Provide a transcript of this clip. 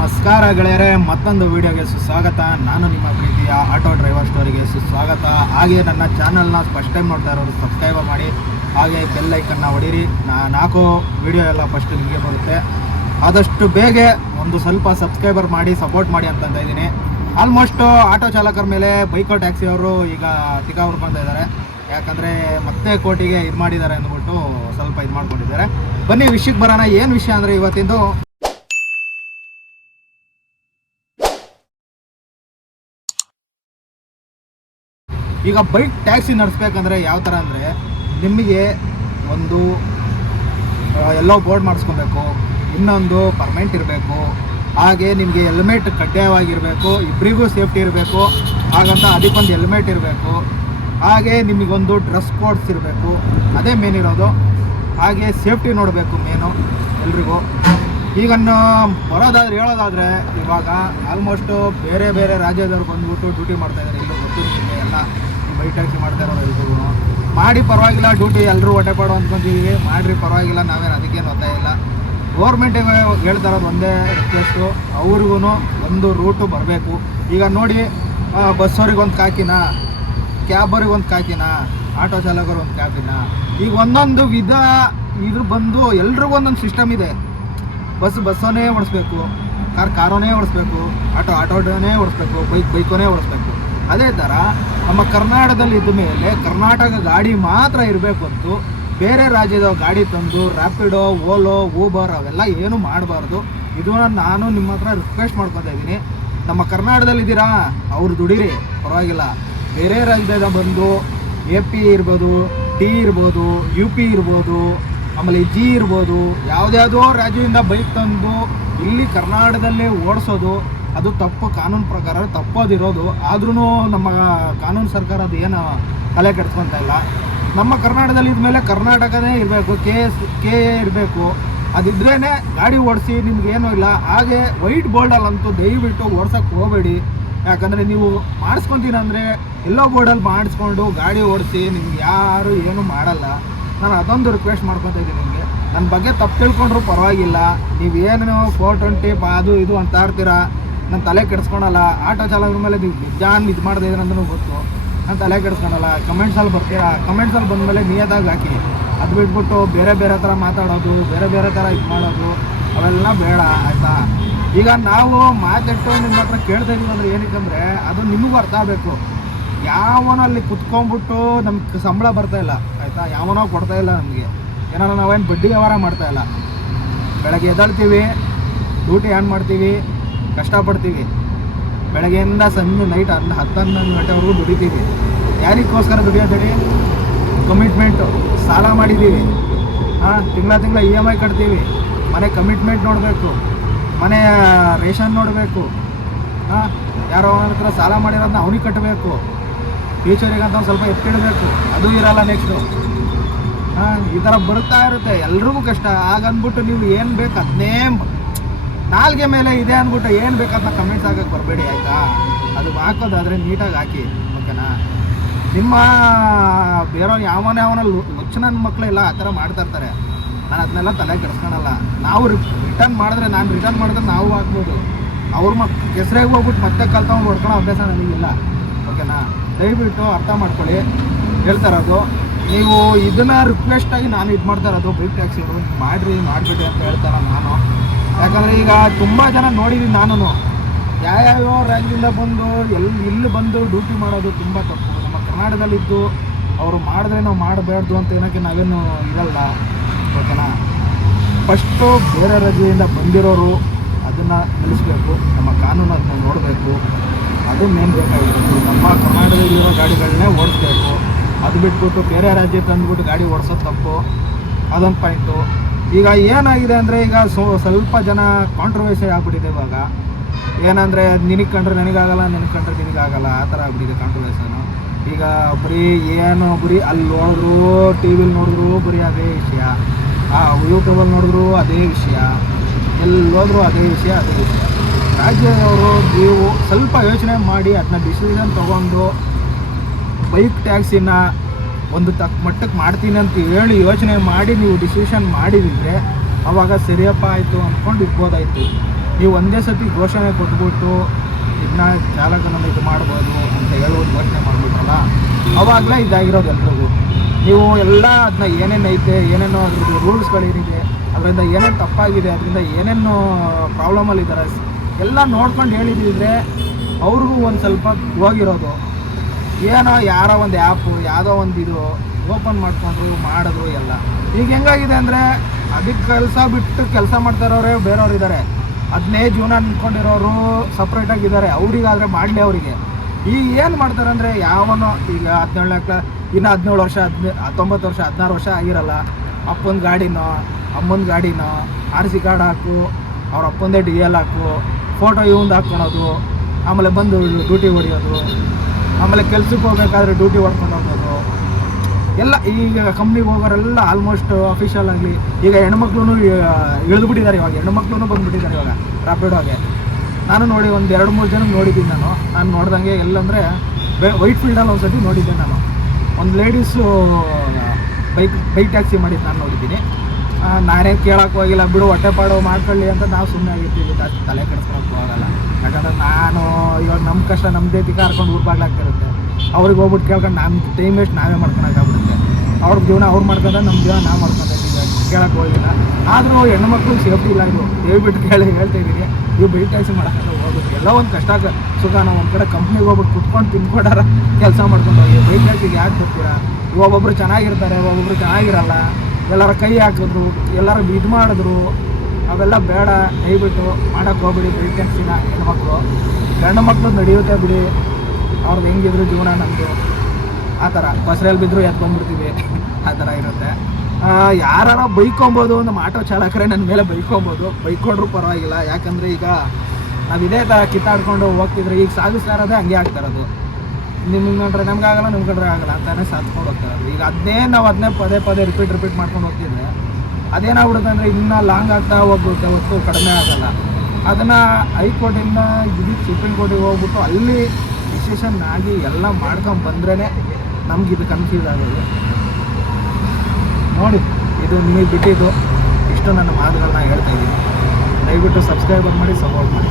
ನಮಸ್ಕಾರ ಗೆಳೆಯರೆ, ಮತ್ತೊಂದು ವಿಡಿಯೋಗೆ ಸುಸ್ವಾಗತ. ನಾನು ನಿಮ್ಮ ಪ್ರೀತಿಯ ಆಟೋ ಡ್ರೈವರ್ ಸ್ಟೋರಿಗೆ ಸುಸ್ವಾಗತ. ಹಾಗೆ ನನ್ನ ಚಾನಲ್ನ ಫಸ್ಟ್ ಟೈಮ್ ನೋಡ್ತಾ ಇರೋರು ಸಬ್ಸ್ಕ್ರೈಬ್ ಮಾಡಿ, ಹಾಗೆ ಬೆಲ್ ಐಕನ್ನ ಹೊಡೀರಿ. ನಾನು ಹಾಕೋ ವಿಡಿಯೋ ಎಲ್ಲ ಫಸ್ಟ್ ನಿಮಗೆ ಬರುತ್ತೆ. ಆದಷ್ಟು ಬೇಗ ಒಂದು ಸ್ವಲ್ಪ ಸಬ್ಸ್ಕ್ರೈಬರ್ ಮಾಡಿ ಸಪೋರ್ಟ್ ಮಾಡಿ ಅಂತ ಇದ್ದೀನಿ. ಆಲ್ಮೋಸ್ಟ್ ಆಟೋ ಚಾಲಕರ ಮೇಲೆ ಬೈಕೋ ಟ್ಯಾಕ್ಸಿ ಅವರು ಈಗ ತಿಕಾ ಹುಡ್ಕೊತಾ ಇದ್ದಾರೆ. ಯಾಕಂದರೆ ಮತ್ತೆ ಕೋರ್ಟಿಗೆ ಇದು ಮಾಡಿದ್ದಾರೆ ಅಂದ್ಬಿಟ್ಟು ಸ್ವಲ್ಪ ಇದು ಮಾಡ್ಕೊಂಡಿದ್ದಾರೆ. ಬನ್ನಿ ವಿಷಯಕ್ಕೆ ಬರೋಣ. ಏನು ವಿಷಯ ಅಂದರೆ, ಇವತ್ತಿಂದು ಈಗ ಬೈಕ್ ಟ್ಯಾಕ್ಸಿ ನಡೆಸ್ಬೇಕಂದ್ರೆ ಯಾವ ಥರ ಅಂದರೆ, ನಿಮಗೆ ಒಂದು ಎಲ್ಲೋ ಬೋರ್ಡ್ ಮಾಡಿಸ್ಕೊಬೇಕು, ಇನ್ನೊಂದು ಪರ್ಮನೆಂಟ್ ಇರಬೇಕು, ಹಾಗೆ ನಿಮಗೆ ಹೆಲ್ಮೆಟ್ ಕಡ್ಡಾಯವಾಗಿರಬೇಕು, ಇಬ್ಬರಿಗೂ ಸೇಫ್ಟಿ ಇರಬೇಕು. ಹಾಗಂತ ಅದಕ್ಕೊಂದು ಹೆಲ್ಮೆಟ್ ಇರಬೇಕು, ಹಾಗೆ ನಿಮಗೊಂದು ಡ್ರೆಸ್ ಕೋಡ್ಸ್ ಇರಬೇಕು, ಅದೇ ಮೇನ್ ಇರೋದು. ಹಾಗೆ ಸೇಫ್ಟಿ ನೋಡಬೇಕು ಮೇನು ಎಲ್ರಿಗೂ. ಈಗ ಬರೋದಾದ್ರೆ ಹೇಳೋದಾದರೆ, ಇವಾಗ ಆಲ್ಮೋಸ್ಟು ಬೇರೆ ಬೇರೆ ರಾಜ್ಯದವ್ರು ಬಂದುಬಿಟ್ಟು ಡ್ಯೂಟಿ ಮಾಡ್ತಾಯಿದ್ದಾರೆ. ಇಲ್ಲೂ ಗೊತ್ತಿರುತ್ತೆ ಎಲ್ಲ ಬೈಕ್ ಟ್ಯಾಕ್ಸಿ ಮಾಡ್ತಾ ಇರೋರು ಎಲ್ರಿಗೂ. ಮಾಡಿ ಪರವಾಗಿಲ್ಲ, ಡ್ಯೂಟಿ ಎಲ್ಲರೂ ಹೊಟ್ಟೆಪಾಡು ಅಂದ್ಕೊಂತೀವಿ, ಮಾಡಿರಿ ಪರವಾಗಿಲ್ಲ, ನಾವೇನು ಅದಕ್ಕೇನು ಒತ್ತಾಯ ಇಲ್ಲ. ಗೌರ್ಮೆಂಟಿಗೆ ಹೇಳ್ತಾ ಇರೋದು ಒಂದೇ ರಿಕ್ವೆಸ್ಟು, ಅವ್ರಿಗೂ ಒಂದು ರೂಟು ಬರಬೇಕು. ಈಗ ನೋಡಿ, ಬಸ್ಸವ್ರಿಗೆ ಒಂದು ಕಾಕಿನ, ಕ್ಯಾಬವ್ರಿಗೆ ಒಂದು ಕಾಕಿನ, ಆಟೋ ಚಾಲಕರು ಒಂದು ಕ್ಯಾಬಿನ, ಈಗ ಒಂದೊಂದು ವಿಧ ಇದ್ರ ಬಂದು ಎಲ್ರಿಗೂ ಒಂದೊಂದು ಸಿಸ್ಟಮ್ ಇದೆ. ಬಸ್ಸನ್ನೇ ಓಡಿಸ್ಬೇಕು, ಕಾರನ್ನೇ ಓಡಿಸ್ಬೇಕು, ಆಟೋನೇ ಓಡಿಸ್ಬೇಕು, ಬೈಕನ್ನೇ ಓಡಿಸ್ಬೇಕು. ಅದೇ ಥರ ನಮ್ಮ ಕರ್ನಾಟಕದಲ್ಲಿ ಇದ್ದ ಮೇಲೆ ಕರ್ನಾಟಕ ಗಾಡಿ ಮಾತ್ರ ಇರಬೇಕು ಹೊತ್ತು ಬೇರೆ ರಾಜ್ಯದ ಗಾಡಿ ತಂದು ರ್ಯಾಪಿಡೋ, ಓಲೋ, ಊಬರ್ ಅವೆಲ್ಲ ಏನು ಮಾಡಬಾರ್ದು. ಇದನ್ನ ನಾನು ನಿಮ್ಮ ಹತ್ರ ರಿಕ್ವೆಸ್ಟ್ ಮಾಡ್ಕೊತಾ ಇದ್ದೀನಿ. ನಮ್ಮ ಕರ್ನಾಟಕದಲ್ಲಿ ಇದ್ದೀರಾ, ಅವ್ರು ದುಡೀರಿ ಪರವಾಗಿಲ್ಲ. ಬೇರೆ ರಾಜ್ಯದ ಬಂದು AP ಇರ್ಬೋದು, T ಇರ್ಬೋದು, UP ಇರ್ಬೋದು, ಆಮೇಲೆ G ಇರ್ಬೋದು, ಯಾವುದ್ಯಾವುದೋ ರಾಜ್ಯದಿಂದ ಬೈಕ್ ತಂದು ಇಲ್ಲಿ ಕರ್ನಾಟಕದಲ್ಲೇ ಓಡಿಸೋದು ಅದು ತಪ್ಪು. ಕಾನೂನು ಪ್ರಕಾರ ತಪ್ಪೋದಿರೋದು. ಆದ್ರೂ ನಮ್ಮ ಕಾನೂನು ಸರ್ಕಾರ ಅದು ಏನು ತಲೆ ಕೆಡಿಸ್ಕೊತಾ ಇಲ್ಲ. ನಮ್ಮ ಕರ್ನಾಟಕದಲ್ಲಿ ಇದ್ಮೇಲೆ ಕರ್ನಾಟಕನೇ ಇರಬೇಕು, ಕೆ ಇರಬೇಕು. ಅದಿದ್ರೇ ಗಾಡಿ ಓಡಿಸಿ, ನಿಮ್ಗೇನೂ ಇಲ್ಲ. ಹಾಗೆ ವೈಟ್ ಬೋರ್ಡಲ್ಲಂತೂ ದಯವಿಟ್ಟು ಓಡ್ಸೋಕ್ಕೆ ಹೋಗಬೇಡಿ. ಯಾಕಂದರೆ ನೀವು ಮಾಡಿಸ್ಕೊತೀನಿ ಅಂದರೆ ಎಲ್ಲೋ ಬೋರ್ಡಲ್ಲಿ ಮಾಡಿಸ್ಕೊಂಡು ಗಾಡಿ ಓಡಿಸಿ, ನಿಮ್ಗೆ ಯಾರು ಏನೂ ಮಾಡಲ್ಲ. ನಾನು ಅದೊಂದು ರಿಕ್ವೆಸ್ಟ್ ಮಾಡ್ಕೊತಾ ಇದ್ದೀನಿ ನಿಮಗೆ. ನನ್ನ ಬಗ್ಗೆ ತಪ್ಪು ತಿಳ್ಕೊಂಡ್ರೂ ಪರವಾಗಿಲ್ಲ, ನೀವೇನು 420 ಅದು ಇದು ಅಂತ ಇರ್ತೀರಾ, ನಾನು ತಲೆ ಕೆಡಿಸ್ಕೊಳಲ್ಲ. ಆಟೋ ಚಾಲಕರ ಮೇಲೆ ನೀವು ನಿಜಾನ್ ಇದು ಮಾಡದೇ ಇದ್ರೆ ಅಂತಲೂ ಗೊತ್ತು, ನಾನು ತಲೆ ಕೆಡಿಸ್ಕೊಳಲ್ಲ. ಕಮೆಂಟ್ಸಲ್ಲಿ ಬರ್ತೀರಾ, ಕಮೆಂಟ್ಸಲ್ಲಿ ಬಂದಮೇಲೆ ನಿಯತ್ತಾಗಿ ಹಾಕಿ. ಅದು ಬಿಟ್ಬಿಟ್ಟು ಬೇರೆ ಬೇರೆ ಥರ ಮಾತಾಡೋದು, ಬೇರೆ ಬೇರೆ ಥರ ಇದು ಮಾಡೋದು ಅವೆಲ್ಲ ಬೇಡ, ಆಯಿತಾ? ಈಗ ನಾವು ಮಾತಿಟ್ಟು ನಿಮ್ಮ ಹತ್ರ ಕೇಳ್ತಾ ಇದ್ದೀವಿ ಅಂದರೆ ಏನಕ್ಕಂದರೆ, ಅದು ನಿಮಗೂ ಅರ್ಥ ಆಗಬೇಕು. ಯಾವನಲ್ಲಿ ಕುತ್ಕೊಂಡ್ಬಿಟ್ಟು ನಮ್ಗೆ ಸಂಬಳ ಬರ್ತಾಯಿಲ್ಲ, ಆಯಿತಾ? ಯಾವನೋ ಕೊಡ್ತಾಯಿಲ್ಲ ನಮಗೆ. ಏನಾರು ನಾವೇನು ಬಡ್ಡಿ ವ್ಯವಹಾರ ಮಾಡ್ತಾಯಿಲ್ಲ. ಬೆಳಗ್ಗೆ ಎದ್ದೇಳ್ತೀವಿ, ಡ್ಯೂಟಿ ಆನ್ ಮಾಡ್ತೀವಿ, ಕಷ್ಟಪಡ್ತೀವಿ. ಬೆಳಗ್ಗೆಯಿಂದ ಸಂಜೆ ನೈಟ್ 10-11 ಗಂಟೆವರೆಗೂ ದುಡಿತೀವಿ. ಯಾರಿಗೋಸ್ಕರ ದುಡಿಯೋದಡಿ? ಕಮಿಟ್ಮೆಂಟು, ಸಾಲ ಮಾಡಿದ್ದೀವಿ, ತಿಂಗಳ EMI ಕಟ್ತೀವಿ, ಮನೆ ಕಮಿಟ್ಮೆಂಟ್ ನೋಡಬೇಕು, ಮನೆ ರೇಷನ್ ನೋಡಬೇಕು, ಯಾರೋ ಅವನ ಹತ್ರ ಸಾಲ ಮಾಡಿರೋದನ್ನ ಅವನಿಗೆ ಕಟ್ಟಬೇಕು, ಫ್ಯೂಚರಿಗೆ ಅಂತ ಒಂದು ಸ್ವಲ್ಪ ಎತ್ತಿಡಬೇಕು, ಅದು ಇರಲ್ಲ ನೆಕ್ಸ್ಟು. ಈ ಥರ ಬರ್ತಾ ಇರುತ್ತೆ, ಎಲ್ರಿಗೂ ಕಷ್ಟ. ಹಾಗಂದ್ಬಿಟ್ಟು ನೀವು ಏನು ಬೇಕು ಅದನ್ನೇ ನಾಲ್ಗೆ ಮೇಲೆ ಇದೆ ಅಂದ್ಬಿಟ್ಟು ಏನು ಬೇಕಂತ ಕಮೆಂಟ್ಸ್ ಹಾಕಕ್ಕೆ ಬರಬೇಡಿ, ಆಯಿತಾ? ಅದು ಹಾಕೋದಾದರೆ ನೀಟಾಗಿ ಹಾಕಿ, ಓಕೆನಾ? ನಿಮ್ಮ ಬೇರೆಯವ್ರು ಯಾವನ ಲಕ್ಷಣ ಮಕ್ಕಳೆಲ್ಲ ಆ ಥರ ಮಾಡ್ತಾ ಇರ್ತಾರೆ. ನಾನು ಅದನ್ನೆಲ್ಲ ತಲೆ ಕೆಡಿಸ್ಕೊಳಲ್ಲ. ನಾವು ರಿಟರ್ನ್ ಮಾಡಿದ್ರೆ ನಾವು ಹಾಕ್ಬೋದು. ಅವ್ರ ಕೆಸರಿಗೆ ಹೋಗ್ಬಿಟ್ಟು ಮತ್ತೆ ಕಲ್ತ್ಕೊಂಡು ಹೊಡ್ಕೊಳ್ಳೋ ಅಭ್ಯಾಸ ನನಗಿಲ್ಲ, ಓಕೆನಾ? ದಯವಿಟ್ಟು ಅರ್ಥ ಮಾಡ್ಕೊಳ್ಳಿ. ಹೇಳ್ತಾ ಇರೋದು, ನೀವು ಇದನ್ನು ರಿಕ್ವೆಸ್ಟಾಗಿ ನಾನು ಇದು ಮಾಡ್ತಾ ಇರೋದು, ಬೈಕ್ ಟ್ಯಾಕ್ಸಿಗಳು ಮಾಡಿಬಿಡಿ ಅಂತ ಹೇಳ್ತಾರೆ ನಾನು. ಯಾಕಂದರೆ ಈಗ ತುಂಬ ಜನ ನೋಡಿದ್ದೀನಿ ನಾನು, ಯಾವ್ಯಾವ ರಾಜ್ಯದಿಂದ ಬಂದು ಇಲ್ಲಿ ಬಂದು ಡ್ಯೂಟಿ ಮಾಡೋದು ತುಂಬ ತಪ್ಪು. ನಮ್ಮ ಕರ್ನಾಟಕದಲ್ಲಿದ್ದು ಅವರು ಮಾಡಿದ್ರೆ ನಾವು ಮಾಡಬಾರ್ದು ಅಂತ ಏನಕ್ಕೆ ನಾವೇನು ಇರಲ್ಲ, ಓಕೆನಾ? ಫಸ್ಟು ಬೇರೆ ರಾಜ್ಯದಿಂದ ಬಂದಿರೋರು ಅದನ್ನು ನಿಲ್ಲಿಸ್ಬೇಕು, ನಮ್ಮ ಕಾನೂನು ಅದನ್ನ ನೋಡಬೇಕು, ಅದು ಮೇನ್ ಬೇಕಾಗಿತ್ತು. ನಮ್ಮ ಕರ್ನಾಟಕದಲ್ಲಿರೋ ಗಾಡಿಗಳನ್ನೇ ಓಡಿಸ್ಬೇಕು. ಅದು ಬಿಟ್ಬಿಟ್ಟು ಬೇರೆ ರಾಜ್ಯಕ್ಕೆ ತಂದುಬಿಟ್ಟು ಗಾಡಿ ಓಡಿಸೋದು ತಪ್ಪು, ಅದೊಂದು ಪಾಯಿಂಟು. ಈಗ ಏನಾಗಿದೆ ಅಂದರೆ, ಈಗ ಸ್ವಲ್ಪ ಜನ ಕಾಂಟ್ರವರ್ಸಿ ಆಗ್ಬಿಟ್ಟಿದೆ ಇವಾಗ. ಏನಂದರೆ, ನಿನಗೆ ಕಂಡ್ರೆ ನನಗಾಗಲ್ಲ, ನಿನಗೆ ಕಂಡ್ರೆ ನಿನಗಾಗಲ್ಲ, ಆ ಥರ ಆಗ್ಬಿಟ್ಟಿದೆ ಕಾಂಟ್ರವರ್ಸಿನು. ಈಗ ಬರೀ ಅಲ್ಲಿ ನೋಡಿದ್ರು, ಟಿ ವಿಲಿ ನೋಡಿದ್ರು ಬರೀ ಅದೇ ವಿಷಯ, ಯೂಟ್ಯೂಬಲ್ಲಿ ನೋಡಿದ್ರು ಅದೇ ವಿಷಯ, ಎಲ್ಲೋದ್ರೂ ಅದೇ ವಿಷಯ. ರಾಜ್ಯದವರು ನೀವು ಸ್ವಲ್ಪ ಯೋಚನೆ ಮಾಡಿ ಅದನ್ನ ಡಿಸಿಷನ್ ತೊಗೊಂಡು ಬೈಕ್ ಟ್ಯಾಕ್ಸಿನ ಒಂದು ಮಟ್ಟಕ್ಕೆ ಮಾಡ್ತೀನಿ ಅಂತ ಹೇಳಿ ಯೋಚನೆ ಮಾಡಿ ನೀವು ಡಿಸಿಷನ್ ಮಾಡಿದರೆ ಅವಾಗ ಸರಿಯಪ್ಪ ಆಯಿತು ಅಂದ್ಕೊಂಡು ಇರ್ಬೋದಾಯ್ತು. ನೀವು ಒಂದೇ ಸತಿ ಘೋಷಣೆ ಕೊಟ್ಬಿಟ್ಟು ಇದನ್ನ ಚಾಲಕನನ್ನು ಇದು ಮಾಡ್ಬೋದು ಅಂತ ಹೇಳೋದು ಘೋಷಣೆ ಮಾಡಿಬಿಟ್ರಲ್ಲ, ಅವಾಗಲೇ ಇದಾಗಿರೋದು ಎಲ್ರಿಗೂ. ನೀವು ಎಲ್ಲ ಅದನ್ನ ಏನೇನು ಐತೆ, ಏನೇನೋ ಅದ್ರದ್ದು ರೂಲ್ಸ್ಗಳೇನಿದೆ, ಅದರಿಂದ ಏನೇನು ತಪ್ಪಾಗಿದೆ, ಅದರಿಂದ ಏನೇನು ಪ್ರಾಬ್ಲಮಲ್ಲಿದ್ದಾರೆ ಎಲ್ಲ ನೋಡ್ಕೊಂಡು ಹೇಳಿದ್ರೆ ಅವ್ರಿಗೂ ಒಂದು ಸ್ವಲ್ಪ ಹೋಗಿರೋದು. ಏನೋ ಯಾರೋ ಒಂದು ಆ್ಯಪು, ಯಾವುದೋ ಒಂದು ಇದು ಓಪನ್ ಮಾಡ್ಕೊಂಡ್ರು ಮಾಡಿದ್ರು ಎಲ್ಲ. ಈಗ ಹೆಂಗಾಗಿದೆ ಅಂದರೆ ಅದಕ್ಕೆ ಕೆಲಸ ಮಾಡ್ತಾ ಇರೋರೇ ಬೇರೆಯವ್ರು ಇದ್ದಾರೆ, ಅದನ್ನೇ ಜೀವನ ನಿಂತ್ಕೊಂಡಿರೋರು ಸಪ್ರೇಟಾಗಿದ್ದಾರೆ. ಅವರಿಗಾದರೆ ಮಾಡಲಿ. ಅವರಿಗೆ ಈಗ ಏನು ಮಾಡ್ತಾರೆ ಅಂದರೆ ಯಾವನೋ ಈಗ 17 ವರ್ಷ 19 ವರ್ಷ 16 ವರ್ಷ ಆಗಿರಲ್ಲ, ಅಪ್ಪನ ಗಾಡಿನೋ ಅಮ್ಮನ ಗಾಡಿನೋ RC ಕಾರ್ಡ್ ಹಾಕು, ಅವ್ರ ಅಪ್ಪಂದೇ DL ಹಾಕು, ಫೋಟೋ ಇವಂದು ಹಾಕ್ಕೊಳೋದು, ಆಮೇಲೆ ಬಂದು ಡ್ಯೂಟಿ ಹೊಡಿಯೋದು, ಆಮೇಲೆ ಕೆಲ್ಸಕ್ಕೆ ಹೋಗ್ಬೇಕಾದ್ರೆ ಡ್ಯೂಟಿ ಹೊಡ್ಕೊಂಡು ಹೋಗೋದು ಎಲ್ಲ. ಈಗ ಕಂಪ್ನಿಗೆ ಹೋಗೋರೆಲ್ಲ ಆಲ್ಮೋಸ್ಟ್ ಅಫಿಷಿಯಲ್ ಆಗಲಿ ಈಗ ಹೆಣ್ಮಕ್ಳು ಇಳಿದ್ಬಿಟ್ಟಿದ್ದಾರೆ. ಇವಾಗ ಹೆಣ್ಮಕ್ಳು ಬಂದುಬಿಟ್ಟಿದ್ದಾರೆ ಇವಾಗ ರ್ಯಾಪಿಡೋಗೆ. ನಾನು ನೋಡಿ ಒಂದು 2-3 ಜನ ನೋಡಿದ್ದೀನಿ. ನಾನು ನೋಡ್ದಂಗೆ ಎಲ್ಲಂದರೆ ವೈಟ್ ಫೀಲ್ಡಲ್ಲಿ ಒಂದು ಸತಿ ನೋಡಿದ್ದೆ. ನಾನು ಒಂದು ಲೇಡೀಸು ಬೈಕ್ ಟ್ಯಾಕ್ಸಿ ಮಾಡಿದ್ದು ನಾನು ನೋಡಿದ್ದೀನಿ. ನಾನೇ ಕೇಳೋಕ್ಕೆ ಹೋಗಿಲ್ಲ, ಬಿಡು ಹೊಟ್ಟೆಪಾಡು ಮಾಡ್ಕೊಳ್ಳಿ ಅಂತ ನಾವು ಸುಮ್ಮನೆ ಆಗಿರ್ತೀವಿ, ಜಾಸ್ತಿ ತಲೆ ಕೆಡಿಸ್ಕೊಳಕ್ಕೆ ಹೋಗಲ್ಲ. ಯಾಕಂದರೆ ನಾನು ಇವಾಗ ನಮ್ಮ ಕಷ್ಟ ನಮ್ಮದೇ ಕರ್ಕೊಂಡು ಊರ್ಬಾಗ್ಲಾಗ್ತಿರುತ್ತೆ. ಅವ್ರಿಗೆ ಹೋಗ್ಬಿಟ್ಟು ಕೇಳ್ಕೊಂಡು ನಮ್ಮ ಟೈಮ್ ವೇಸ್ಟ್ ನಾವೇ ಮಾಡ್ಕೊಳಕ್ಕಾಗ್ಬಿಡುತ್ತೆ. ಅವ್ರ ಜೀವನ ಅವ್ರು ಮಾಡ್ಕೊಂಡ್ರೆ ನಮ್ಮ ಜೀವನ ನಾವು ಮಾಡ್ಕೊತೀವಿ, ಕೇಳೋಕ್ಕೆ ಹೋಗಿಲ್ಲ. ಆದರೂ ಹೆಣ್ಮಕ್ಳಿಗೆ ಸೇಫ್ಟಿ ಇಲ್ಲ. ಇದು ಹೇಳ್ಬಿಟ್ಟು ಹೇಳ್ತಾಯಿದ್ದೀನಿ, ನೀವು ಬೈಕ್ ಟ್ಯಾಕ್ಸಿ ಮಾಡೋಕ್ಕಂತ ಹೋಗುತ್ತೆ. ಎಲ್ಲ ಒಂದು ಕಷ್ಟ ಸುಖ. ನಾವು ಒಂದು ಕಡೆ ಕಂಪ್ನಿಗೆ ಹೋಗ್ಬಿಟ್ಟು ಕುತ್ಕೊಂಡು ತಿನ್ಕೊಂಡಾರ ಕೆಲಸ ಮಾಡ್ಕೊಂಡು ಹೋಗಿ ಬೈಕ್ ಟ್ಯಾಕ್ಸಿಗೆ ಯಾಕೆ ಬರ್ತೀರಾ? ಒಬ್ಬೊಬ್ಬರು ಚೆನ್ನಾಗಿರ್ತಾರೆ, ಒಬ್ಬೊಬ್ಬರು ಚೆನ್ನಾಗಿರಲ್ಲ. ಎಲ್ಲರ ಕೈ ಹಾಕಿದ್ರು, ಎಲ್ಲರೂ ಇದು ಮಾಡಿದ್ರು, ಅವೆಲ್ಲ ಬೇಡ. ದಯವಿಟ್ಟು ಮಾಡೋಕ್ಕೆ ಹೋಗ್ಬಿಡಿ ಬೈಕ್ ಟ್ಯಾಕ್ಸಿನ. ಹೆಣ್ಮಕ್ಳು ಗಂಡು ಮಕ್ಕಳು ನಡೆಯುತ್ತೆ ಬಿಡಿ, ಅವ್ರದ್ದು ಹೆಂಗಿದ್ರು ಜೀವನ ನಮ್ಮದು. ಆ ಥರ ಬಸ್ರಲ್ಲಿ ಬಿದ್ದರೂ ಎದ್ದು ಬಂದುಬಿಡ್ತೀವಿ, ಆ ಥರ ಇರುತ್ತೆ. ಯಾರು ಬೈಕೊಬೋದು, ನಮ್ಮ ಆಟೋ ಚಾಲಕರೇ ನನ್ನ ಮೇಲೆ ಬೈಕೊಂಡ್ರೂ ಪರವಾಗಿಲ್ಲ. ಯಾಕಂದರೆ ಈಗ ನಾವು ಇದೇ ಥರ ಕಿತ್ತಾಡ್ಕೊಂಡು ಹೋಗ್ತಿದ್ರೆ ಈಗ ಸಾಗಿಸ್ತಾ ಇರೋದೇ ಹಂಗೆ ಆಗ್ತಾ ಇರೋದು. ನಿಮ್ಗೆ ಕಂಡ್ರೆ ನಮಗಾಗಲ್ಲ, ನಿಮ್ಮ ಕಂಡ್ರೆ ಆಗಲ್ಲ ಅಂತಾನೆ ಸಾಧ್ಕೊಂಡು ಹೋಗ್ತಾ ಇರೋದು. ಈಗ ಅದನ್ನೇ ಪದೇ ರಿಪೀಟ್ ಮಾಡ್ಕೊಂಡು ಹೋಗ್ತಿದ್ರೆ ಅದೇನಾಗ್ಬಿಡುತ್ತೆ ಅಂದರೆ ಇನ್ನೂ ಲಾಂಗ್ ಆಗ್ತಾ ಹೋಗ್ಬಿಡುತ್ತೆ, ಹೊತ್ತು ಕಡಿಮೆ ಆಗಲ್ಲ. ಅದನ್ನು ಹೈಕೋರ್ಟಿಂದ ಸುಪ್ರೀಂ ಕೋರ್ಟಿಗೆ ಹೋಗ್ಬಿಟ್ಟು ಅಲ್ಲಿ ಡಿಸಿಷನ್ ಆಗಿ ಎಲ್ಲ ಮಾಡ್ಕೊಂಡು ಬಂದ್ರೇ ನಮ್ಗೆ ಇದು ಕನ್ಫ್ಯೂಸ್ ಆಗೋದು. ನೋಡಿ, ಇದು ನಿಮಗೆ ಬಿಟ್ಟಿದ್ದು ಇಷ್ಟು ನನ್ನ ಮಾತುಗಳನ್ನ ಹೇಳ್ತಾಯಿದ್ದೀನಿ. ದಯವಿಟ್ಟು ಸಬ್ಸ್ಕ್ರೈಬರ್ ಮಾಡಿ, ಸಪೋರ್ಟ್ ಮಾಡಿ.